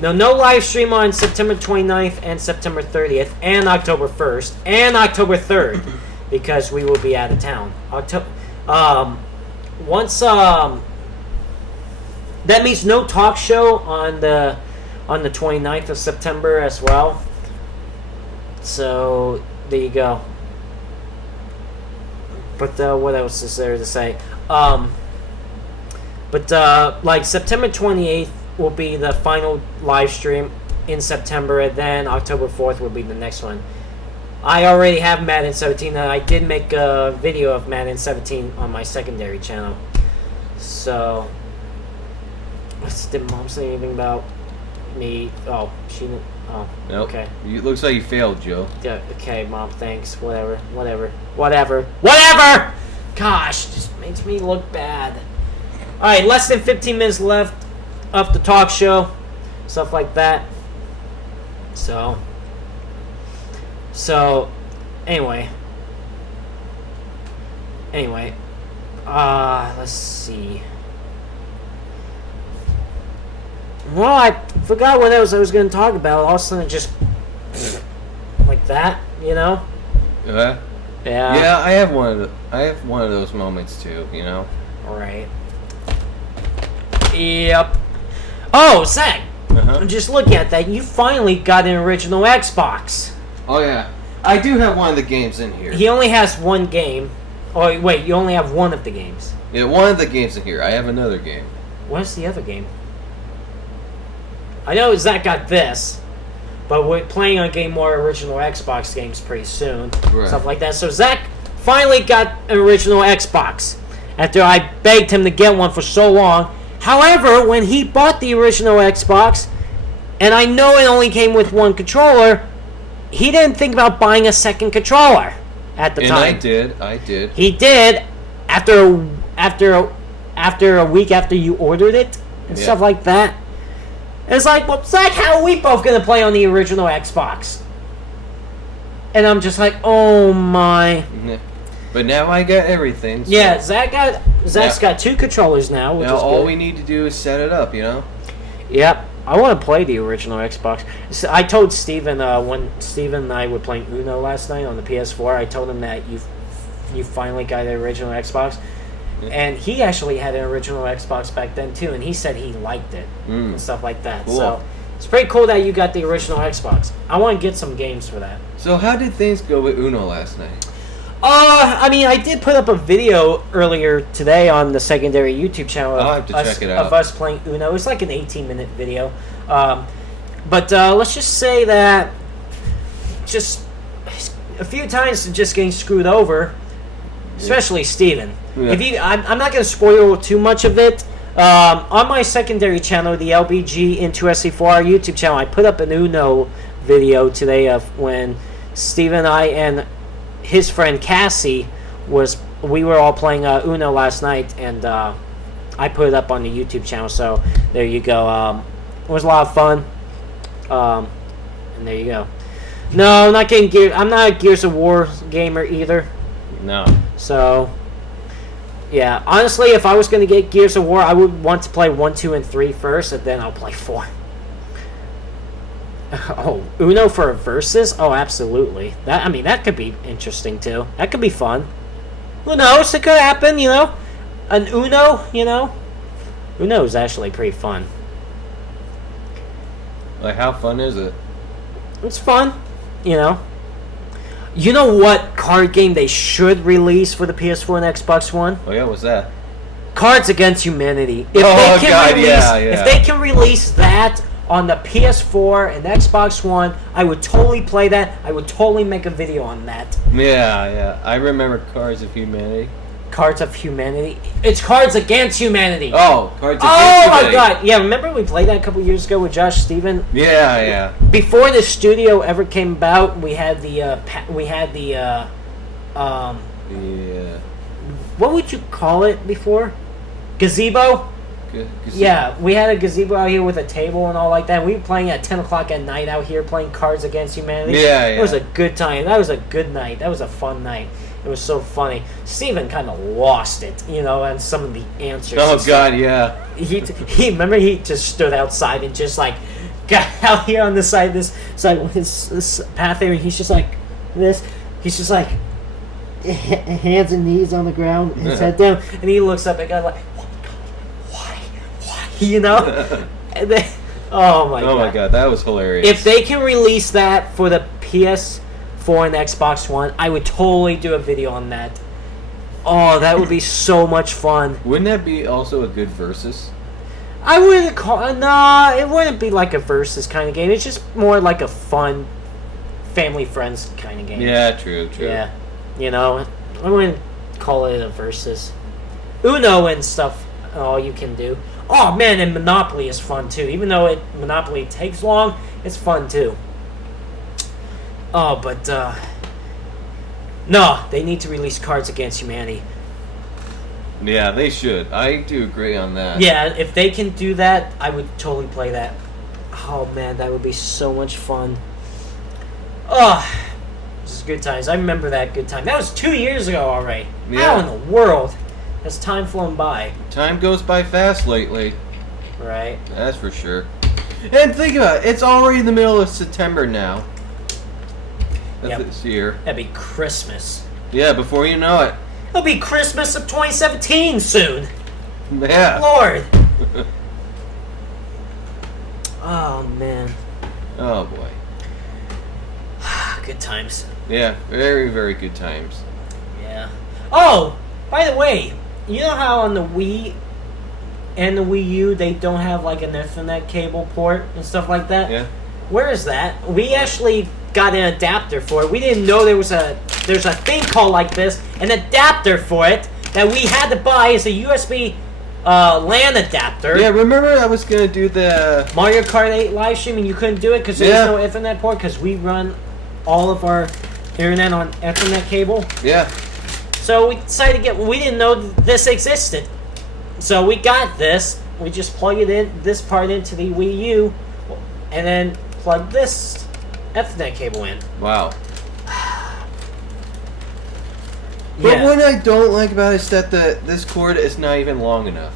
No live stream on September 29th and September 30th and October 1st and October 3rd because we will be out of town. That means no talk show on the 29th of September as well. So there you go. But what else is there to say? Like September 28th will be the final live stream in September, and then October 4th will be the next one. I already have Madden 17, and I did make a video of Madden 17 on my secondary channel. So, did Mom say anything about me? Oh, she didn't. Oh, nope. Okay. It looks like you failed, Joe. Yeah, okay, Mom, thanks. Whatever. Gosh, just makes me look bad. Alright, less than 15 minutes left of the talk show. Stuff like that. So, anyway, let's see. Well, I forgot what else I was going to talk about. All of a sudden, just like that, you know? Yeah. Yeah, I have one of those moments too, you know. All right. Yep. Oh, Zach. I'm just looking at that. You finally got an original Xbox. Oh yeah. I do have one of the games in here. He only has one game. Oh wait, you only have one of the games. Yeah, one of the games in here. I have another game. What's the other game? I know Zach got this, but we're playing on getting more original Xbox games pretty soon. Right. Stuff like that. So Zach finally got an original Xbox after I begged him to get one for so long. However, when he bought the original Xbox, and I know it only came with one controller, he didn't think about buying a second controller at the time. And I did. He did after a week after you ordered it and stuff like that. It's like, well, Zach, how are we both going to play on the original Xbox? And I'm just like, oh my. But now I got everything. So yeah, Zach's got two controllers now, which now is all good. we need to do is set it up, you know? Yep. I want to play the original Xbox. So I told Steven, when Steven and I were playing Uno last night on the PS4, I told him that you finally got the original Xbox. And he actually had an original Xbox back then too, and he said he liked it and stuff like that. Cool. So it's pretty cool that you got the original Xbox. I want to get some games for that. So how did things go with Uno last night? I mean, I did put up a video earlier today on the secondary YouTube channel I'll have to check it out. of us playing Uno. It's like an 18-minute video. But let's just say that just a few times just getting screwed over, especially Steven. Yeah. I'm not going to spoil too much of it. On my secondary channel, the LBG into SC4R YouTube channel, I put up an Uno video today of when Steven and I and his friend Cassie we were all playing Uno last night, and I put it up on the YouTube channel. So there you go. It was a lot of fun. And there you go. No, I'm not getting Gears. I'm not a Gears of War gamer either. No. So yeah, honestly, if I was going to get Gears of War, I would want to play 1, 2, and 3 first, and then I'll play 4. Oh, Uno for a versus? Oh, absolutely. That could be interesting too. That could be fun. Who knows? It could happen, you know. An Uno, you know. Uno is actually pretty fun. Like, how fun is it? It's fun, you know. You know what card game they should release for the PS4 and Xbox One? Oh yeah, what's that? Cards Against Humanity. If they can release that on the PS4 and Xbox One, I would totally play that. I would totally make a video on that. Yeah. I remember Cards of Humanity. Cards of Humanity? It's Cards Against Humanity. Oh, Cards Against Humanity. Oh my god. Yeah, remember we played that a couple years ago with Josh Steven? Yeah. Before the studio ever came about, we had the what would you call it before? Gazebo? Good. Yeah, we had a gazebo out here with a table and all like that. We were playing at 10 o'clock at night out here playing Cards Against Humanity. Yeah. It was a good time. That was a good night. That was a fun night. It was so funny. Steven kind of lost it, and some of the answers. Oh, God, yeah. He remember he just stood outside and just like got out here on the side this path there, and he's just like this. He's just like hands and knees on the ground, his head down, and he looks up at God like, why? And then, oh my God, that was hilarious. If they can release that for the PS4 and Xbox One, I would totally do a video on that. Oh, that would be so much fun. Wouldn't that be also a good versus? I wouldn't call it wouldn't be like a versus kind of game. It's just more like a fun family friends kind of game. Yeah, true. Yeah. I wouldn't call it a versus. Uno and stuff, all you can do. Oh man, and Monopoly is fun too. Even though Monopoly takes long, it's fun too. Oh, but no, they need to release Cards Against Humanity. Yeah, they should. I do agree on that. Yeah, if they can do that, I would totally play that. Oh man, that would be so much fun. Oh, this is good times. I remember that good time. That was 2 years ago already. Yeah. How in the world has time flown by? Time goes by fast lately. Right. That's for sure. And think about it. It's already in the middle of September now. This year. That'd be Christmas. Yeah, before you know it. It'll be Christmas of 2017 soon. Yeah. Lord. Oh, man. Oh, boy. Good times. Yeah, very, very good times. Yeah. Oh, by the way, you know how on the Wii and the Wii U they don't have like an Ethernet cable port and stuff like that? Yeah. Where is that? We actually got an adapter for it. We didn't know there's a thing called like this, an adapter for it that we had to buy as a USB LAN adapter. Yeah, remember I was gonna do the Mario Kart 8 live stream and you couldn't do it because there's no Ethernet port because we run all of our internet on Ethernet cable. Yeah. So we decided to we didn't know this existed. So we got this. We just plug this part into the Wii U, and then plug this Ethernet cable in. Wow. But what I don't like about it is that this cord is not even long enough.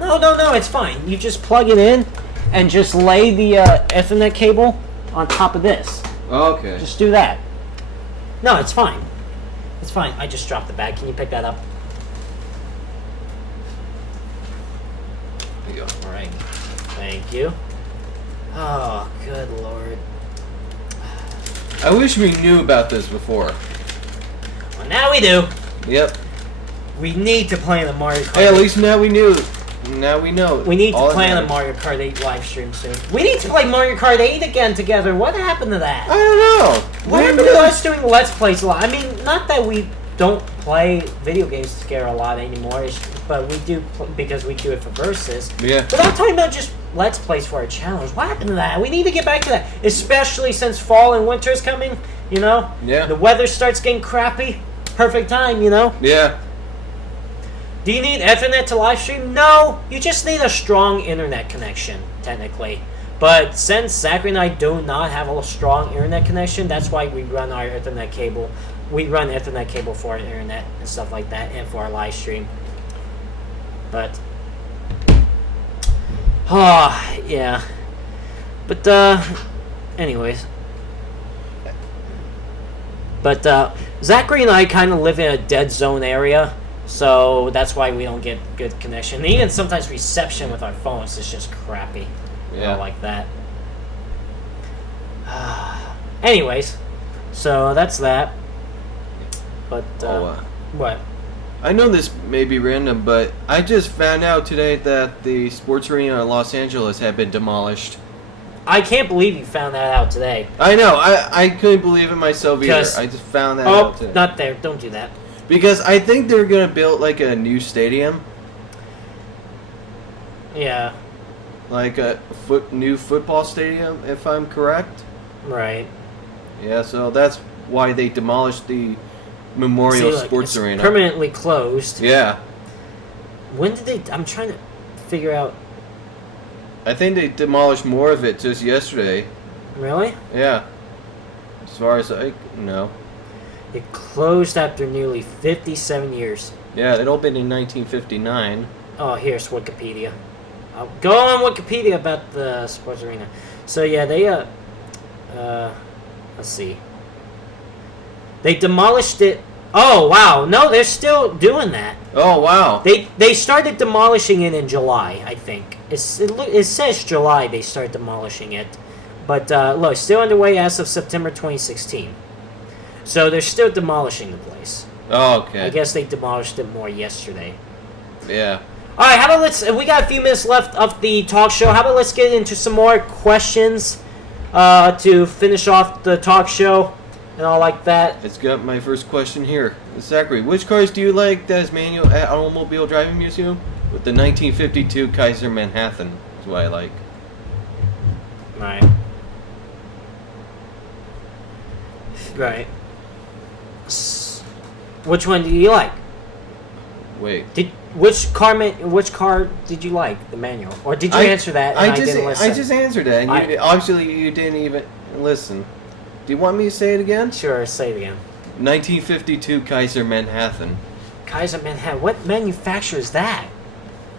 No, it's fine. You just plug it in and just lay the Ethernet cable on top of this. Okay. Just do that. No, it's fine. It's fine. I just dropped the bag. Can you pick that up? There you go. All right. Thank you. Oh, good Lord. I wish we knew about this before. Well, now we do. Yep. We need to play the Mario Kart. Hey, at least now we knew. Now we know. We need to play the Mario Kart 8 live stream soon. We need to play Mario Kart 8 again together. What happened to that? I don't know. What happened to us doing Let's Plays a lot? I mean, not that we don't play video games together a lot anymore, but we do because we do it for versus. Yeah. But I'm talking about just Let's Plays for our channels. What happened to that? We need to get back to that, especially since fall and winter is coming. Yeah. The weather starts getting crappy. Perfect time. Yeah. Do you need Ethernet to live stream? No, you just need a strong internet connection, technically. But since Zachary and I do not have a strong internet connection, that's why we run our Ethernet cable. We run Ethernet cable for our internet and stuff like that, and for our live stream. But, yeah. But, anyways. But, Zachary and I kind of live in a dead zone area. So that's why we don't get good connection. And even sometimes reception with our phones is just crappy. Yeah. Like that. Anyways, so that's that. But what? I know this may be random, but I just found out today that the sports arena in Los Angeles had been demolished. I can't believe you found that out today. I know. I couldn't believe it myself either. I just found that out today. Not there. Don't do that. Because I think they're going to build like a new stadium. Yeah. Like a new football stadium, if I'm correct. Right. Yeah, so that's why they demolished the Memorial Sports Arena. Permanently closed. Yeah. When did they? I'm trying to figure out. I think they demolished more of it just yesterday. Really? Yeah. As far as I know. It closed after nearly 57 years. Yeah, it opened in 1959. Oh, here's Wikipedia. I'll go on Wikipedia about the sports arena. So yeah, they let's see. They demolished it. Oh wow, no, they're still doing that. Oh wow. They started demolishing it in July, I think. It says July they start demolishing it, but look, still underway as of September 2016. So they're still demolishing the place. Oh, okay. I guess they demolished it more yesterday. Yeah. All right, how about we got a few minutes left of the talk show. How about let's get into some more questions to finish off the talk show and all like that. It's got my first question here. Zachary, which cars do you like that is manual at Automobile Driving Museum? With the 1952 Kaiser Manhattan is what I like. Right. Right. Which one do you like? Wait. Which car did you like? The manual, or did you answer that? And I didn't listen. I just answered that, and obviously you didn't even listen. Do you want me to say it again? Sure, say it again. 1952 Kaiser Manhattan. Kaiser Manhattan. What manufacturer is that?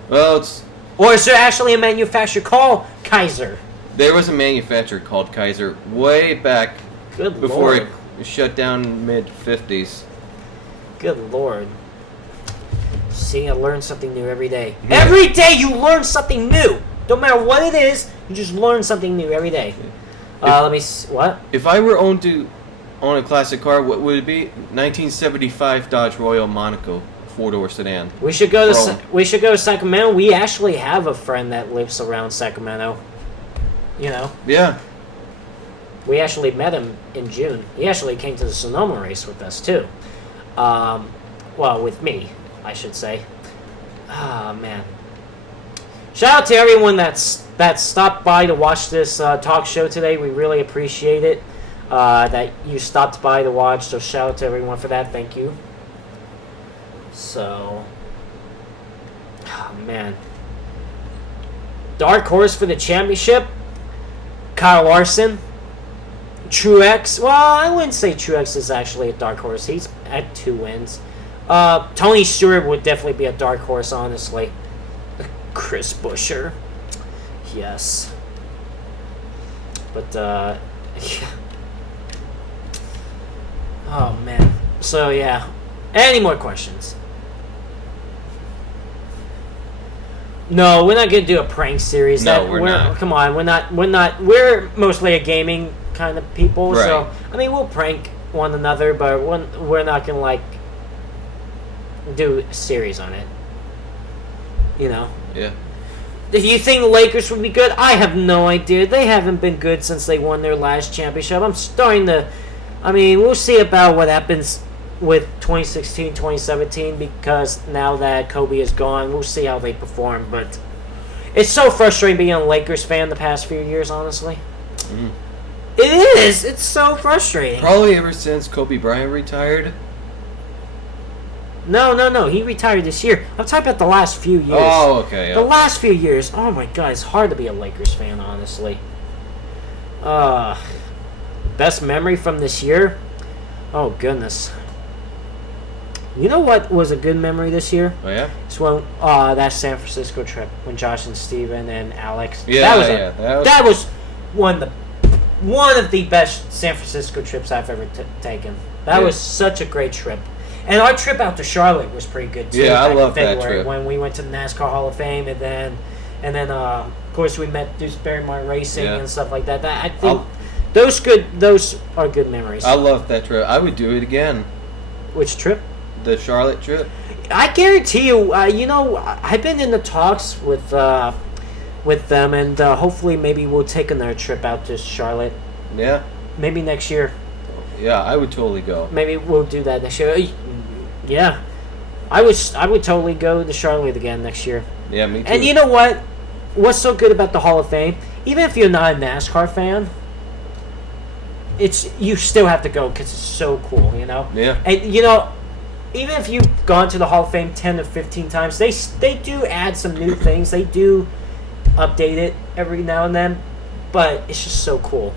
Well, it's. Or is there actually a manufacturer called Kaiser? There was a manufacturer called Kaiser way back before Lord. it shut down mid 50s. Good Lord. See, I learn something new every day. Yeah. Every day you learn something new. No matter what it is, you just learn something new every day. Let me see. What? If I were owned to own a classic car, what would it be? 1975 Dodge Royal Monaco 4-door sedan. We should go to Sacramento. We actually have a friend that lives around Sacramento. You know. Yeah. We actually met him in June. He actually came to the Sonoma race with us too. Well, with me, I should say. Ah, man. Shout out to everyone that stopped by to watch this talk show today. We really appreciate it that you stopped by to watch. So shout out to everyone for that. Thank you. So, oh man, dark horse for the championship. Kyle Larson. Truex. Well, I wouldn't say Truex is actually a dark horse. He's at 2 wins. Tony Stewart would definitely be a dark horse, honestly. Chris Buescher. Yes. But, yeah. Oh, man. So, yeah. Any more questions? No, we're not going to do a prank series. No, we're not. Come on, we're not. We're mostly a gaming kind of people. Right. So, I mean, we'll prank one another, but we're not going to, like, do a series on it. You know? Yeah. Do you think the Lakers would be good? I have no idea. They haven't been good since they won their last championship. I'm starting to... I mean, we'll see about what happens with 2016, 2017, because now that Kobe is gone, we'll see how they perform. But it's so frustrating being a Lakers fan the past few years, honestly. Mm. It is. It's so frustrating. Probably ever since Kobe Bryant retired. No. He retired this year. I'm talking about the last few years. Oh, okay. Yeah. The last few years. Oh, my God. It's hard to be a Lakers fan, honestly. Best memory from this year? Oh, goodness. You know what was a good memory this year? Oh, yeah? It's when that San Francisco trip when Josh and Steven and Alex. Yeah, that was one of the best San Francisco trips I've ever taken. That was such a great trip. And our trip out to Charlotte was pretty good too. Yeah, I love that trip. When we went to the NASCAR Hall of Fame, and then of course we met Deuce Barrymore Racing and stuff like that. I think those are good memories. I love that trip. I would do it again. Which trip? The Charlotte trip. I guarantee you. I've been in the talks with them, and hopefully maybe we'll take another trip out to Charlotte. Yeah. Maybe next year. Yeah, I would totally go. Maybe we'll do that next year. Yeah, I would totally go to Charlotte again next year. Yeah, me too. And you know what? What's so good about the Hall of Fame? Even if you're not a NASCAR fan, you still have to go because it's so cool, you know? Yeah. And, even if you've gone to the Hall of Fame 10 to 15 times, they do add some new things. They do update it every now and then, but it's just so cool.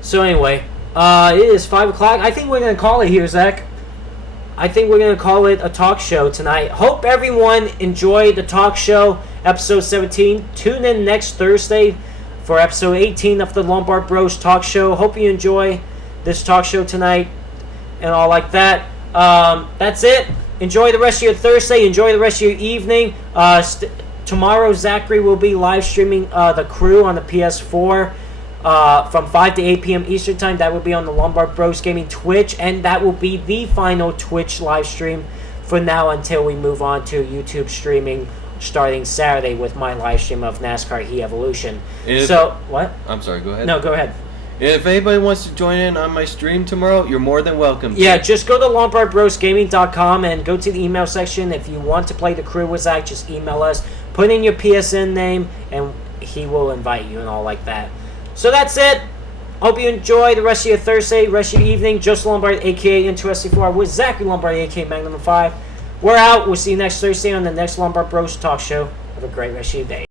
So anyway, it is 5 o'clock. I think we're going to call it here, Zach. I think we're going to call it a talk show tonight. Hope everyone enjoyed the talk show, episode 17. Tune in next Thursday for episode 18 of the Lombard Bros talk show. Hope you enjoy this talk show tonight and all like that. That's it. Enjoy the rest of your Thursday. Enjoy the rest of your evening. Tomorrow, Zachary will be live streaming The Crew on the PS4 from 5 to 8 p.m. Eastern Time. That will be on the Lombard Bros Gaming Twitch, and that will be the final Twitch live stream for now until we move on to YouTube streaming starting Saturday with my live stream of NASCAR Heat Evolution. What? I'm sorry, go ahead. No, go ahead. If anybody wants to join in on my stream tomorrow, you're more than welcome. Yeah, just go to LombardBrosGaming.com and go to the email section. If you want to play The Crew with Zach, just email us. Put in your PSN name, and he will invite you and all like that. So that's it. Hope you enjoy the rest of your Thursday, rest of your evening. Just Lombard, a.k.a. Interesting 4 with Zachary Lombard, a.k.a. Magnum 5. We're out. We'll see you next Thursday on the next Lombard Bros Talk Show. Have a great rest of your day.